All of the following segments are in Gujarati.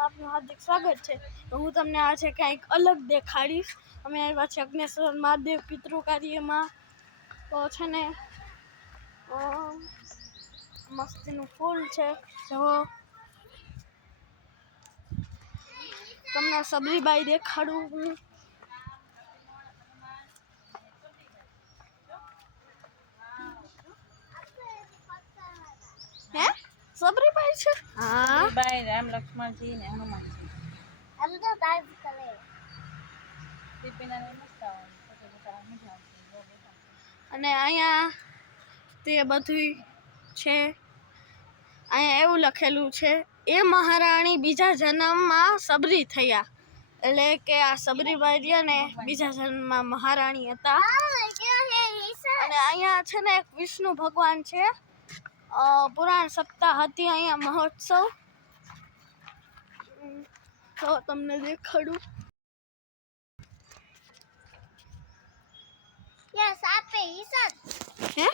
ચેનલમાં આપનું હાર્દિક સ્વાગત છે. તો હું તમને આજે કંઈક અલગ દેખાડીશ. અમે આવ્યા છે અગ્નેશ્વર મહાદેવ પિતૃ કાર્યમાં. તો છે ને મસ્તીનું ફૂલ છે. જો તમને સબરીબાઈ દેખાડું હું. હે સબરીબાઈ છે? હા, સબરીબાઈ, રામ લક્ષ્મણજી ને હનુમાનજી. આમ તો ડાન્સ કરે. અને અહીંયા તે બધું છે. અહીંયા એવું લખેલું છે, એ મહારાણી બીજા જન્મમાં સબરી થયા. એટલે કે આ સબરીબાઈ રહ્યા ને બીજા જન્મમાં મહારાણી હતા. અને અહીંયા છે ને એક વિષ્ણુ ભગવાન છે. પુરાણ સપ્તાહ હતી અહીંયા મહોત્સવ. તો તમને દેખાડું. સાપે હે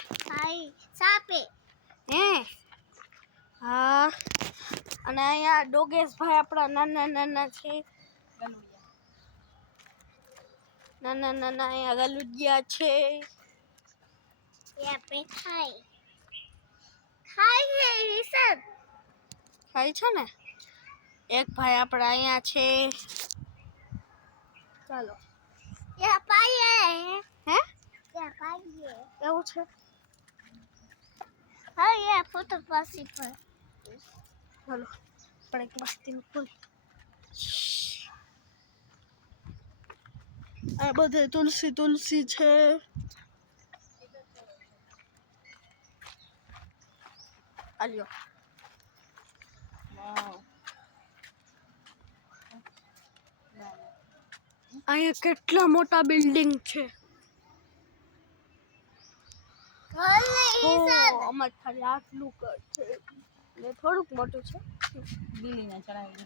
સાપે હે હા. અને અહીંયા ડોગેશભાઈ આપણા નાના નાના છે. નાના નાના અહીંયા ગલુડિયા છે. ખાય છે ને. એક ભાઈ આપણા અહીંયા છે. ચાલો હે એવું છે. હા ફોટો પાસી પર ચાલો આપણે એક મસ્તીનું ફૂલ. આ બધે તુલસી તુલસી છે. આલ્યો અહીંયા કેટલા મોટા બિલ્ડિંગ છે. અમાર ખાલી આટલું કર છે ને થોડુંક મોટું છે. દિલ્હીના ચડાવી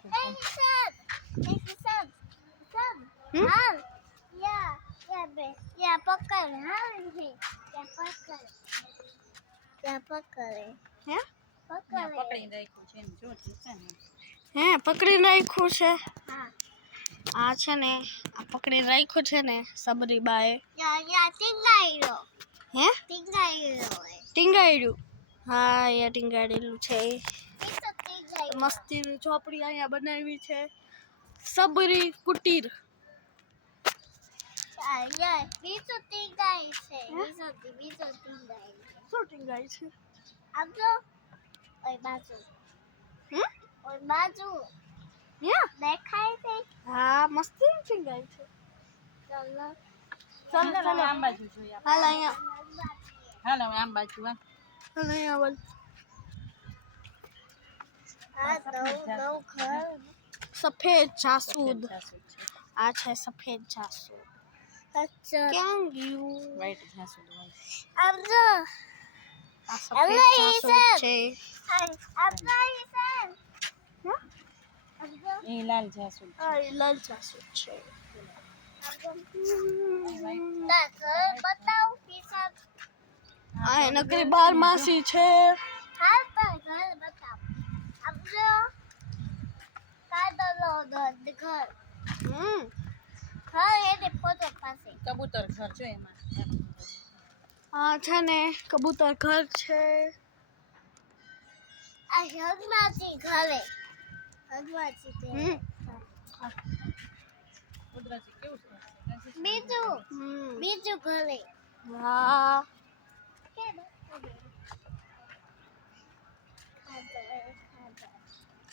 પકડી રાખ્યું છે. આ છે ને આ પકડી રાખ્યું છે ને સબરીબાએ. હે ટીંગાડ્યું. હા અહીંયા ટીંગાડેલું છે. મસ્તીની ઝોપડી અહીંયા બનાવી છે. સબરી કુટીર. શું ટીંગાય છે? હા મસ્તી ટીંગાય છે. ચાલો આમ બાજુ જોઈએ. હાલ અહીંયા હાલ હવે આમ બાજુ સફેદ જાસૂદ. આ છે સફેદ જાસૂદ. ક્યાં ગયું? વ્હાઈટ જાસૂદ. આ સફેદ જાસૂદ છે. એ લાલ જાસૂદ. એ લાલ જાસૂદ છે. આ નકરી 12 છે. કબૂતર ઘર જો એમાં. આ છે ને કબૂતર ઘર છે. કુદરતી કેવું છે? બીજું ઘરે. હા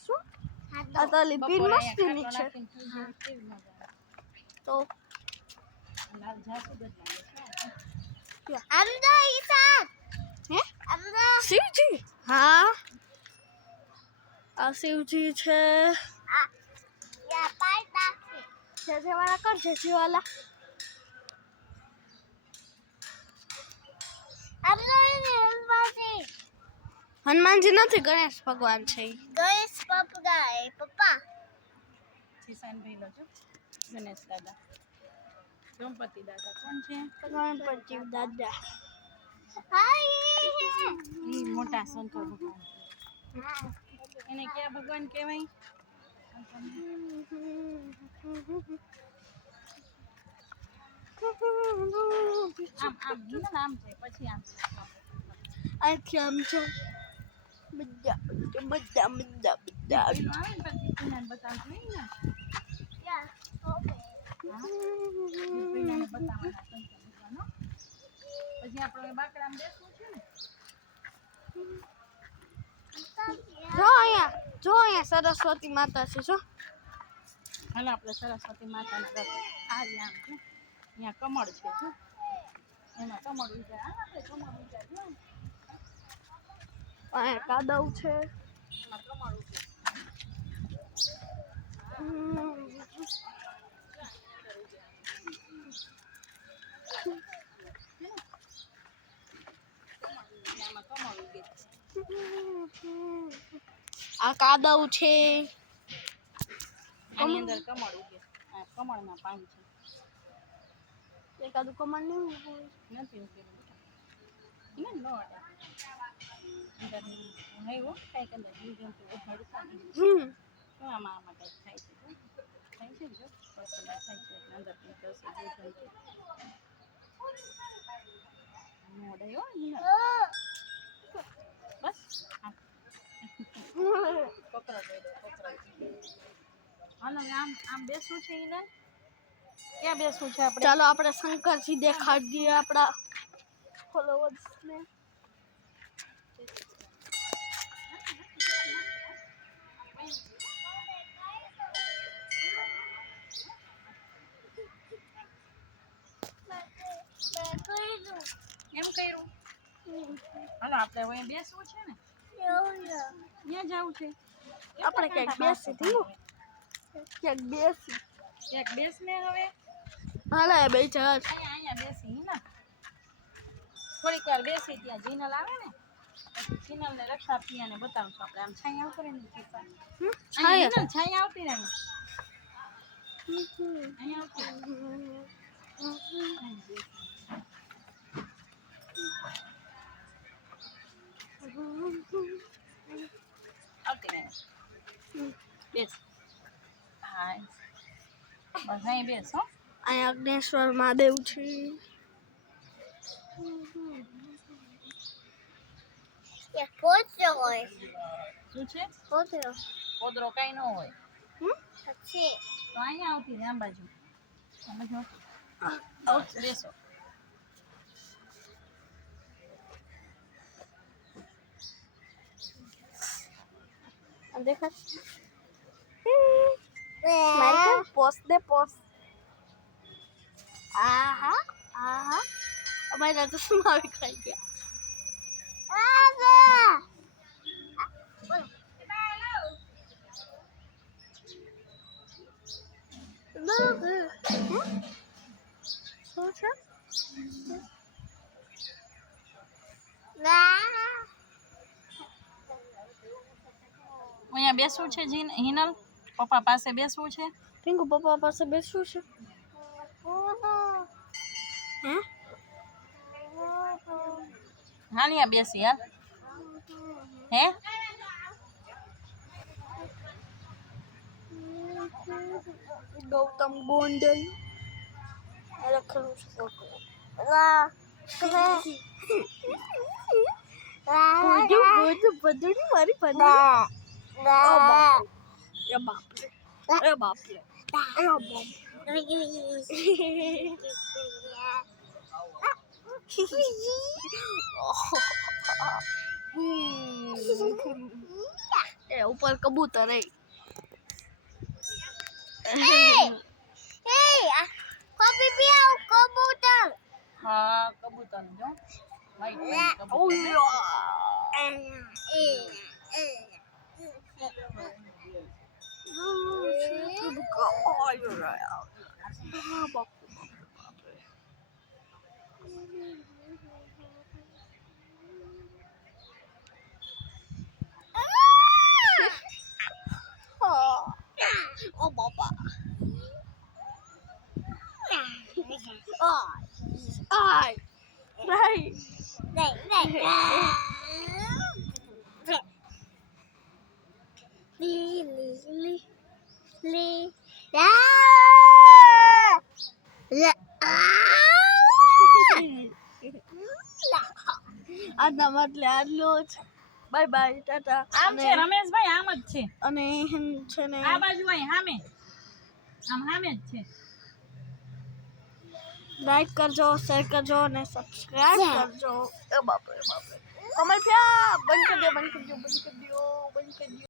શું આ તો લિપિન મસ્તીની છે. તો લાલ જાસૂદ જ હે શિવજી. હા આ શિવજી છે. વાળા કર જેસી વાલા. હનુમાનજી નથી, ગણેશ ભગવાન છે. પપ્પા કિસાનભાઈ લો છો. ગણેશ દાદા. ગણપતિ દાદા કોણ છે? ગણપતિ દાદા. મોટા શંકર ભગવાન. એને ક્યાં ભગવાન કહેવાય? આમ હિનલ આમ છે પછી આમ આખી આમ જો બધા બધા બધા બધા પેલું આવે ને પછી હિનલ બતાવતું હોય ને હા હિનલને બતાવવાના સંખ્યા મૂકવાનો પછી આપણે બાકડામાં બેસવું છે ને જો અહીંયા સરસ્વતી માતા છે જો હાલો આપણે સરસ્વતી માતાના દર્શન આ જ આમ છે અહીંયા કમળ છે જો એમાં કમળ ઉજા આપણે કમળ ઉજા જો અહીંયા કાદવ છે એમાં કમળ ઉગે એમાં કમળ ઉગે આ કાદવ છે આની અંદર કમળ ઉગે આ કમળના પાન છે એકાદું કમળ નહીં હોય નથી ઉગેલું ને નો અડે અંદર નહીં હો કાંઈક અંદર જીવજંતુ ઉઘડતા નહીં તો આમાં કંઈક થાય છે જો થાય છે જો પછી થાય છે એટલે અંદર કંઈક હશે જીવજંતુ નો અડે હો બસ હા પકડો હાલો આમ બેસવું છે હિનલ ક્યાં બેસવું છે આપણે ચાલો આપણે શંકરજી દેખાડી દઈએ આપણા ફોલોવર્સને એમ કર્યું હાલો આપણે હવે બેસવું છે ને ક્યાં જવું છે આપણે ક્યાંક બેસી થયું ક્યાંક બેસ ને હવે હાલે બે ચાર અહીંયા બેસી ને થોડીક વાર બેસી ત્યાં જીનલ આવે ને પછી જીનલને રક્ષા પિયાને બતાવશું આપણે આમ છાંય આવતી રહે ને છાયા છાંય આવતી રહે ને અહીંયા આવતી આવતી રહે બેસ હા બસ અહીં બેસ હો અહીંયા અગ્નેશ્વર મહાદેવ છે શું છે કોદરો કઈ ન હોય તો અહીંયા આવતી રહે આમ બાજુ બેસો देखा माइकल पोस्ट दे पोस्ट आहा आहा हमारे तो सुना भी खाई गया सोचा અહીંયા બેસવું છે હિનલ પપ્પા પાસે બેસવું છે પિંકુ પપ્પા પાસે બેસવું છે હે હાલિયા બેસી હાલ હે ગૌતમ ગોંડલ લખેલું છે બધું મારી પંદર એ બાપરે એ બાપરે એ ઉપર કબૂતર હે કબૂતર હા કબૂતર જો વાઈટ કબૂતર Oh, Papa. Ai. Đây. Đây. Li. Da. આજના માટે આટલું જ. Bye bye, Tata. આમ છે રમેશભાઈ, આમ જ છે. અને છે ને આ બાજુ અહીં સામે, આમ સામે જ છે. લાઈક કરજો, શેર કરજો અને સબસ્ક્રાઇબ કરજો. એ બાપરે બાપરે, કમલ ફ્યા બંધ કરી દો, બંધ કરી દો, બંધ કરી દો, બંધ કરી દો.